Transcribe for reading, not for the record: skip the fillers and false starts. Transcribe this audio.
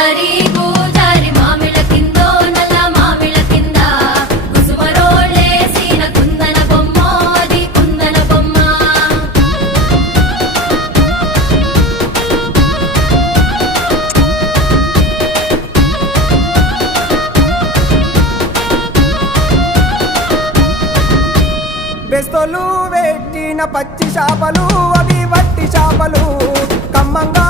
పూజారి పూజారి మామిళ్ళ కిందో నల్ల మామిళ్ళ కింద కుసుమరోళ్ళేసిన కుందన బొమ్మ అది కుందన బొమ్మ బెస్తలు పెట్టిన పచ్చి చేపలు అవి వట్టి చేపలు కమ్మంగా